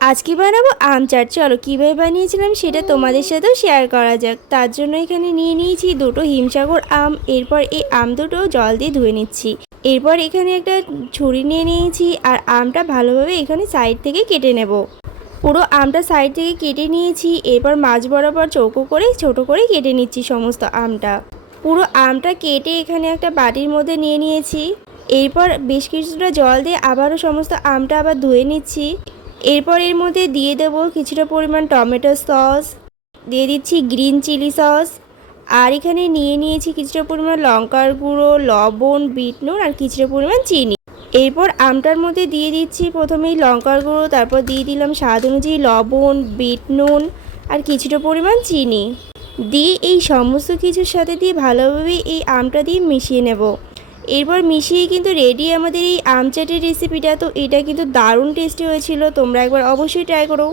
আজকে বানাবো আম চাট। চলো কীভাবে বানিয়েছিলাম সেটা তোমাদের সাথেও শেয়ার করা যাক। তার জন্য এখানে নিয়ে নিয়েছি দুটো হিমসাগর আম। এরপর এই আম দুটো জল দিয়ে ধুয়ে নিচ্ছি। এরপর এখানে একটা ছুরি নিয়ে নিয়েছি আর আমটা ভালোভাবে এখানে সাইড থেকে কেটে নেব। পুরো আমটা সাইড থেকে কেটে নিয়েছি। এরপর মাঝ বরাবর চৌকো করে ছোট করে কেটে নিচ্ছি সমস্ত আমটা। পুরো আমটা কেটে এখানে একটা বাটির মধ্যে নিয়ে নিয়েছি। এরপর বেশ কিছুটা জল দিয়ে আবারও সমস্ত আমটা আবার ধুয়ে নিচ্ছি। এরপর এর মধ্যে দিয়ে দেব কিছুটা পরিমাণ টমেটো সস, দিয়ে দিচ্ছি গ্রিন চিলি সস, আর এখানে নিয়ে নিয়েছি কিছুটা পরিমাণ লঙ্কার গুঁড়ো, লবণ, বিট নুন আর কিছুটা পরিমাণ চিনি। এরপর আমটার মধ্যে দিয়ে দিচ্ছি প্রথমেই লঙ্কার গুঁড়ো, তারপর দিয়ে দিলাম স্বাদ অনুযায়ী লবণ, বিট নুন আর কিছুটা পরিমাণ চিনি দিয়ে এই সমস্ত কিছুর সাথে দিয়ে ভালোভাবে এই আমটা দিয়ে মিশিয়ে নেব। এরপর মিশিয়ে কিন্তু রেডি আমাদের এই আম চাটের রেসিপিটা। তো এটা কিন্তু দারুণ টেস্টি হয়েছিল, তোমরা একবার অবশ্যই ট্রাই করো।